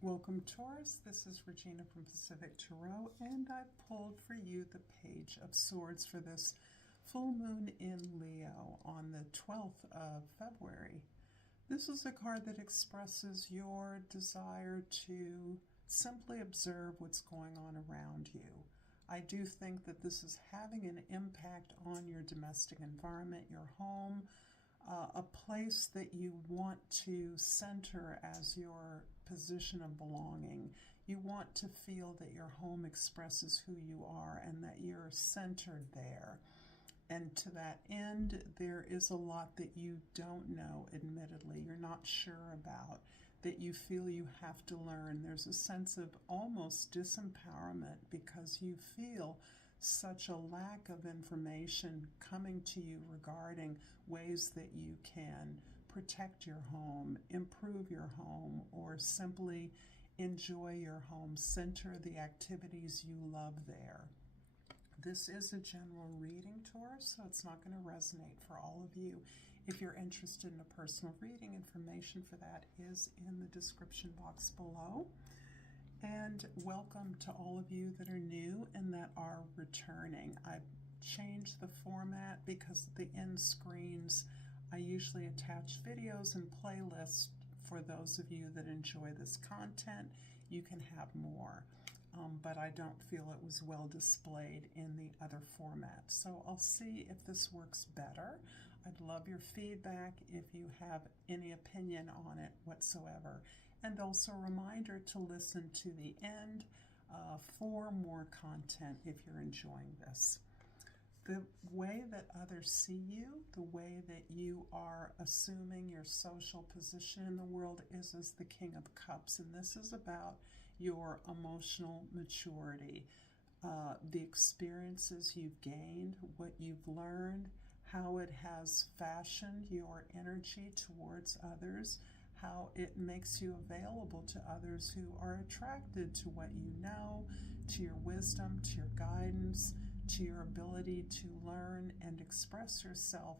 Welcome, Taurus. This is Regina from Pacific Tarot, and I pulled for you the Page of Swords for this full moon in Leo on the 12th of February. This is a card that expresses your desire to simply observe what's going on around you. I do think that this is having an impact on your domestic environment, your home, a place that you want to center as your position of belonging. You want to feel that your home expresses who you are and that you're centered there. And to that end, there is a lot that you don't know, admittedly, you're not sure about, that you feel you have to learn. There's a sense of almost disempowerment because you feel such a lack of information coming to you regarding ways that you can protect your home, improve your home, or simply enjoy your home, center the activities you love there. This is a general reading, Taurus, so it's not going to resonate for all of you. If you're interested in a personal reading, information for that is in the description box below. And welcome to all of you that are new and that are returning. I've changed the format because at the end screens, I usually attach videos and playlists. For those of you that enjoy this content, you can have more. But I don't feel it was well displayed in the other format. So I'll see if this works better. I'd love your feedback if you have any opinion on it whatsoever. And also a reminder to listen to the end for more content if you're enjoying this. The way that others see you, the way that you are assuming your social position in the world is as the King of Cups. And this is about your emotional maturity, the experiences you've gained, what you've learned, how it has fashioned your energy towards others, how it makes you available to others who are attracted to what you know, to your wisdom, to your guidance, to your ability to learn and express yourself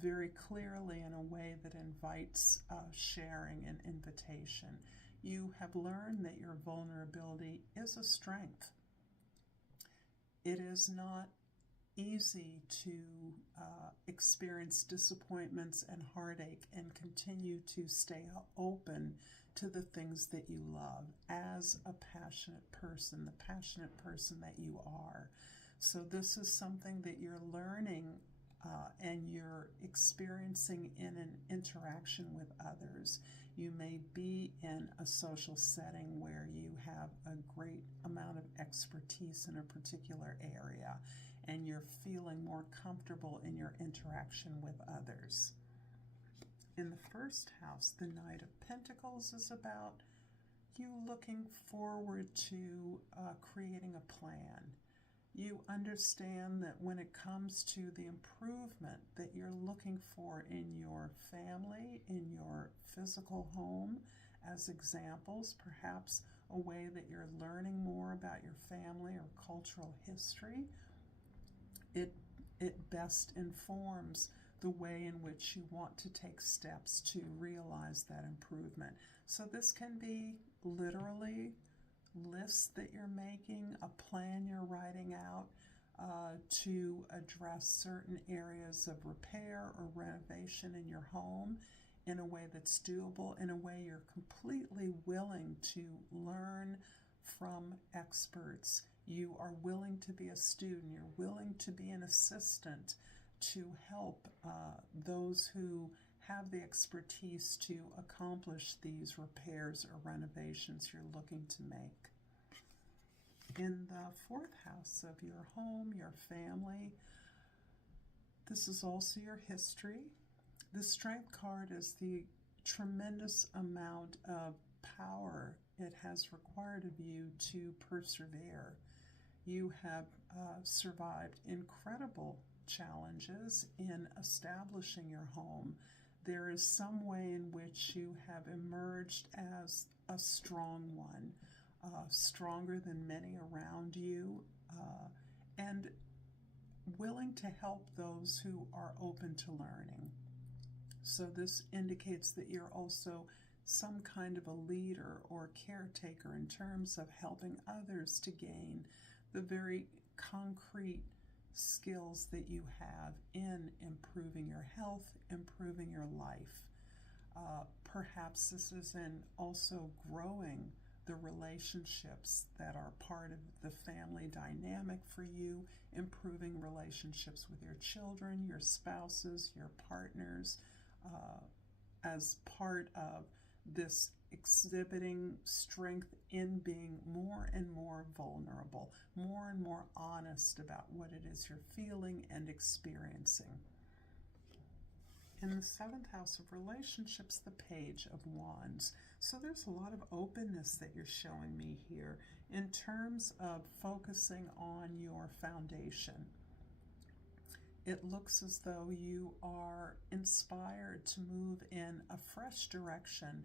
very clearly in a way that invites sharing and invitation. You have learned that your vulnerability is a strength. It is not easy to experience disappointments and heartache and continue to stay open to the things that you love as a passionate person, the passionate person that you are. So this is something that you're learning and you're experiencing in an interaction with others. You may be in a social setting where you have a great amount of expertise in a particular area and you're feeling more comfortable in your interaction with others. In the first house, the Knight of Pentacles is about you looking forward to creating a plan. You understand that when it comes to the improvement that you're looking for in your family, in your physical home, as examples, perhaps a way that you're learning more about your family or cultural history, it best informs the way in which you want to take steps to realize that improvement. So this can be literally lists that you're making, a plan you're writing out to address certain areas of repair or renovation in your home in a way that's doable, in a way you're completely willing to learn from experts. You are willing to be a student. You're willing to be an assistant to help those who have the expertise to accomplish these repairs or renovations you're looking to make. In the fourth house of your home, your family, this is also your history. The Strength card is the tremendous amount of power it has required of you to persevere. You have survived incredible challenges in establishing your home. There is some way in which you have emerged as a strong one, stronger than many around you, and willing to help those who are open to learning. So this indicates that you're also some kind of a leader or caretaker in terms of helping others to gain the very concrete skills that you have in improving your health, improving your life. Perhaps this is in also growing the relationships that are part of the family dynamic for you, improving relationships with your children, your spouses, your partners, as part of this exhibiting strength in being more and more vulnerable, more and more honest about what it is you're feeling and experiencing. In the 7th house of relationships, the Page of Wands. So there's a lot of openness that you're showing me here in terms of focusing on your foundation. It looks as though you are inspired to move in a fresh direction,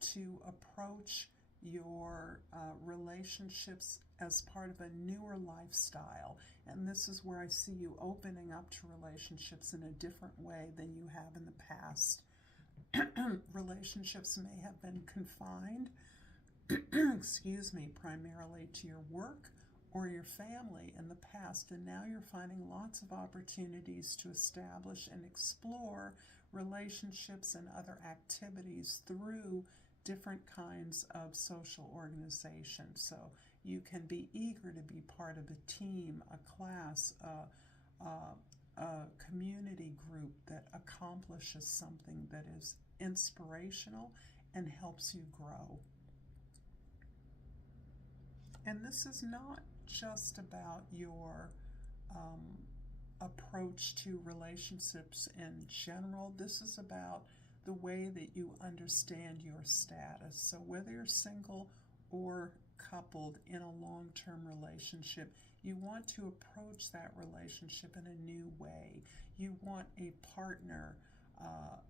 to approach your relationships as part of a newer lifestyle. And this is where I see you opening up to relationships in a different way than you have in the past. Relationships may have been confined, excuse me, primarily to your work or your family in the past, and now you're finding lots of opportunities to establish and explore relationships and other activities through different kinds of social organizations. So you can be eager to be part of a team, a class, a community group that accomplishes something that is inspirational and helps you grow. And this is not just about your approach to relationships in general. This is about the way that you understand your status. So whether you're single or coupled in a long-term relationship, you want to approach that relationship in a new way. You want a partner,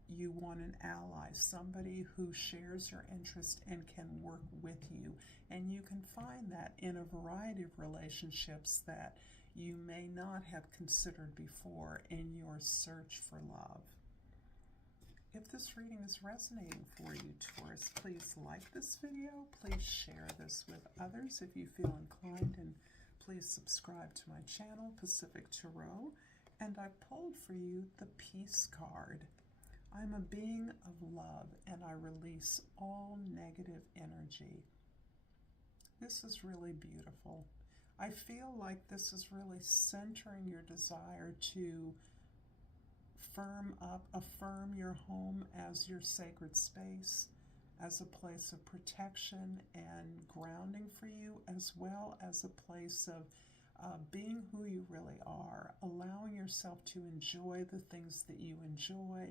you want an ally, somebody who shares your interest and can work with you. And you can find that in a variety of relationships that you may not have considered before in your search for love. If this reading is resonating for you, Taurus, please like this video. Please share this with others if you feel inclined, and please subscribe to my channel, Pacific Tarot. And I pulled for you the Peace card. I'm a being of love, and I release all negative energy. This is really beautiful. I feel like this is really centering your desire to affirm your home as your sacred space, as a place of protection and grounding for you, as well as a place of being who you really are, allowing yourself to enjoy the things that you enjoy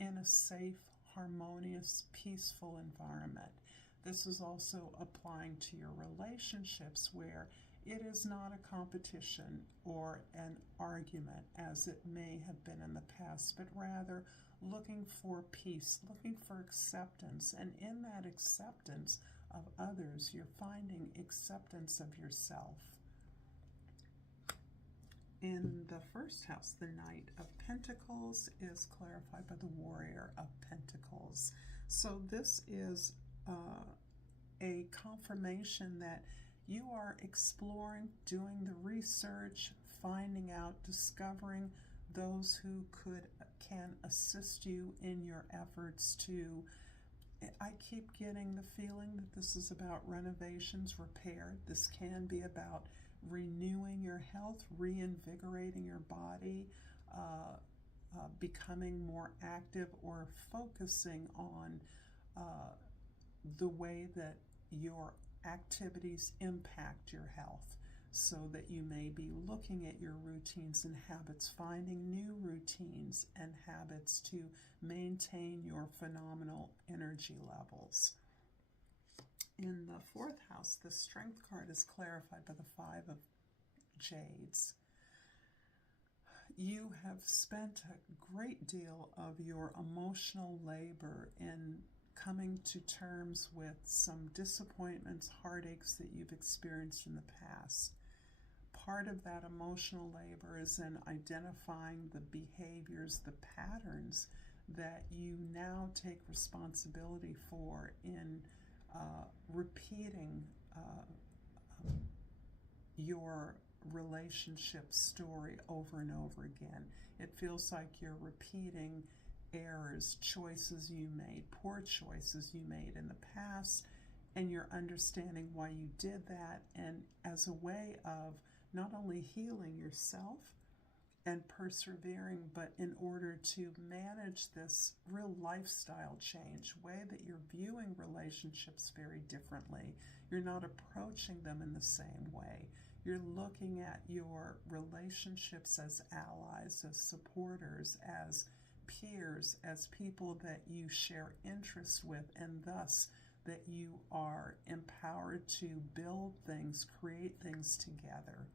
in a safe, harmonious, peaceful environment. This is also applying to your relationships, where it is not a competition or an argument as it may have been in the past, but rather looking for peace, looking for acceptance. And in that acceptance of others, you're finding acceptance of yourself. In the first house, the Knight of Pentacles is clarified by the Warrior of Pentacles. So this is a confirmation that you are exploring, doing the research, finding out, discovering those who can assist you in your efforts to, I keep getting the feeling that this is about renovations, repair. This can be about renewing your health, reinvigorating your body, becoming more active, or focusing on the way that your activities impact your health, so that you may be looking at your routines and habits, finding new routines and habits to maintain your phenomenal energy levels. In the fourth house, the Strength card is clarified by the Five of Jades. You have spent a great deal of your emotional labor in coming to terms with some disappointments, heartaches that you've experienced in the past. Part of that emotional labor is in identifying the behaviors, the patterns that you now take responsibility for in repeating your relationship story over and over again. It feels like you're repeating errors, choices you made, poor choices you made in the past, and you're understanding why you did that, and as a way of not only healing yourself and persevering, but in order to manage this real lifestyle change, way that you're viewing relationships very differently. You're not approaching them in the same way. You're looking at your relationships as allies, as supporters, as peers, as people that you share interests with, and thus that you are empowered to build things, create things together.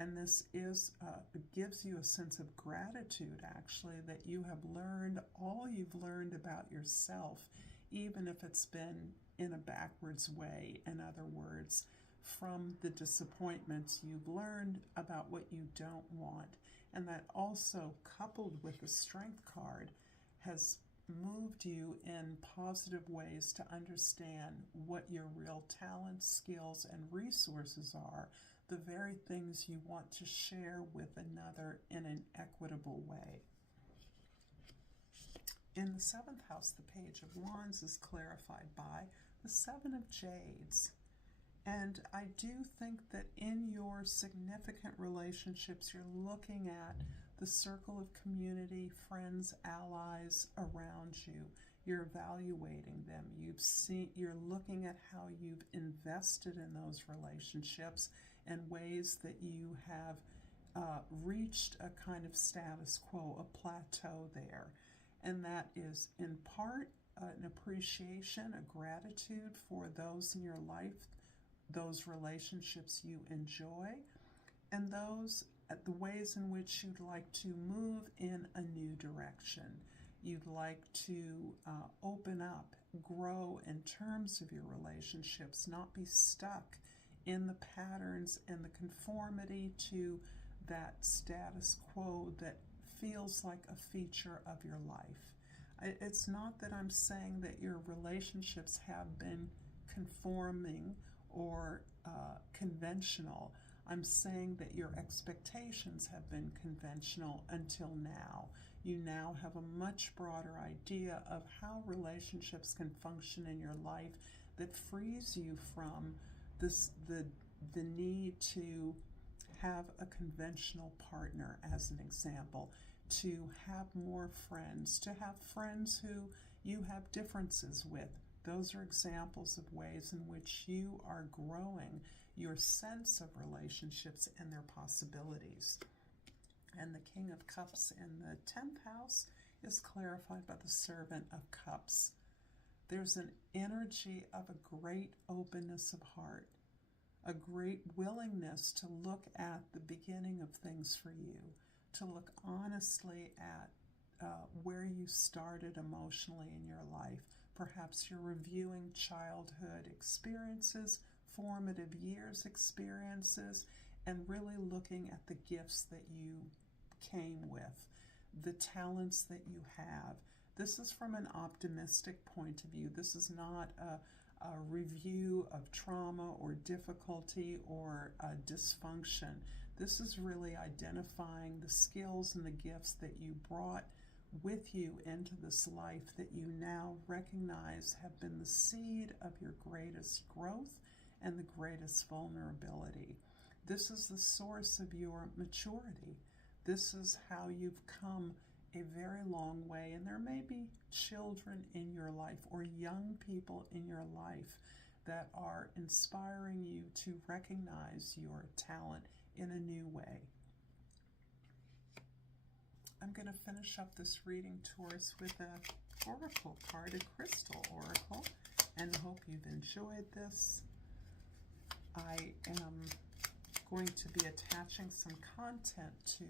And this gives you a sense of gratitude, actually, that you have learned all you've learned about yourself, even if it's been in a backwards way. In other words, from the disappointments you've learned about what you don't want. And that also, coupled with the Strength card, has moved you in positive ways to understand what your real talents, skills, and resources are, the very things you want to share with another in an equitable way. In the 7th house, the Page of Wands is clarified by the 7 of Jades. And I do think that in your significant relationships, you're looking at the circle of community, friends, allies around you. You're evaluating them. You're looking at how you've invested in those relationships and ways that you have reached a kind of status quo, a plateau there. And that is in part an appreciation, a gratitude for those in your life, those relationships you enjoy, and the ways in which you'd like to move in a new direction. You'd like to open up, grow in terms of your relationships, not be stuck in the patterns and the conformity to that status quo that feels like a feature of your life. It's not that I'm saying that your relationships have been conforming or conventional. I'm saying that your expectations have been conventional until now. You now have a much broader idea of how relationships can function in your life that frees you from the need to have a conventional partner, as an example, to have more friends, to have friends who you have differences with. Those are examples of ways in which you are growing your sense of relationships and their possibilities. And the King of Cups in the 10th house is clarified by the Servant of Cups. There's an energy of a great openness of heart, a great willingness to look at the beginning of things for you, to look honestly at where you started emotionally in your life. Perhaps you're reviewing childhood experiences, formative years experiences, and really looking at the gifts that you came with, the talents that you have. This is from an optimistic point of view. This is not a review of trauma or difficulty or dysfunction. This is really identifying the skills and the gifts that you brought with you into this life that you now recognize have been the seed of your greatest growth and the greatest vulnerability. This is the source of your maturity. This is how you've come a very long way, and there may be children in your life or young people in your life that are inspiring you to recognize your talent in a new way. I'm going to finish up this reading, Taurus, with an oracle card, a crystal oracle, and hope you've enjoyed this. I am going to be attaching some content to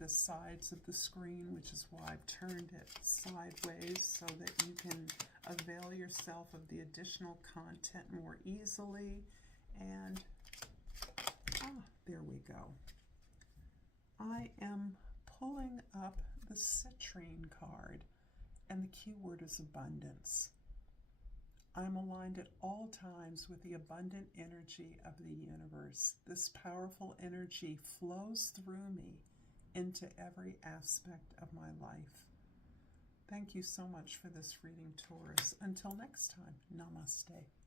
the sides of the screen, which is why I've turned it sideways so that you can avail yourself of the additional content more easily. And there we go. I am pulling up the citrine card, and the keyword is abundance. I'm aligned at all times with the abundant energy of the universe. This powerful energy flows through me into every aspect of my life. Thank you so much for this reading, Taurus. Until next time, namaste.